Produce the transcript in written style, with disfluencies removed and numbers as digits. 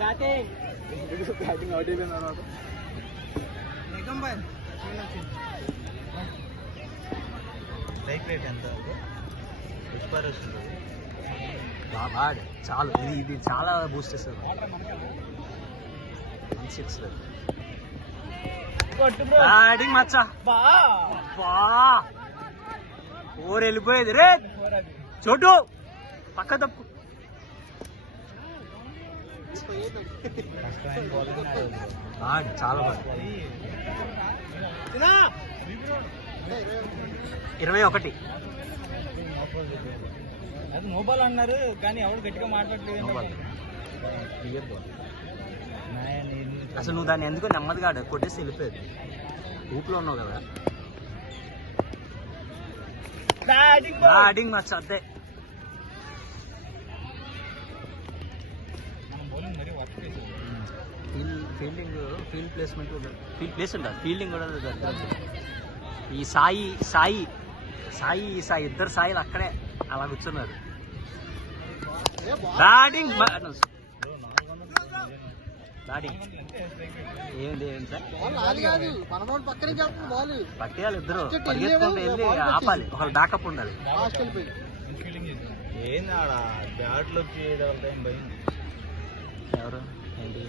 Batting out అయిపోయిన తర్వాత strike rate ఎంత ఎక్స్పైర్ వస్తుంది చాలు ఇది చాలా బూస్ట్ చేస్తుంది 160 బ్యాటింగ్ మచ్చా ఓర్ వెళ్ళిపోయేది రే చోటు పక్క తప్పు చాలా బాగా 21 అది నోబాల్ అన్నారు కానీ ఎవరు గట్టిగా మాట్లాడలేదు. అసలు నువ్వు దాన్ని ఎందుకు నెమ్మదిగా కొట్టేసి వెళ్ళిపోయేది ఊపిలో ఉన్నావు కదా. బ్యాటింగ్ మచ్చ అంతే. Fielding field placement field place ఉండదు, ఫీల్డింగ్ కూడా ఈ సాయి ఇద్దరు సాయిలు అక్కడే అలా కూర్చున్నారు. బ్యాటింగ్ ఏంటి సార్ పట్టేయాలి, ఇద్దరు పరిగెత్తుకుంటూ వెళ్ళి ఆపాలి, ఒకళ్ళు బ్యాకప్ ఉండాలి. ఏంది ఆడ బ్యాట్లు వచ్చి ఎవరు ఏంటి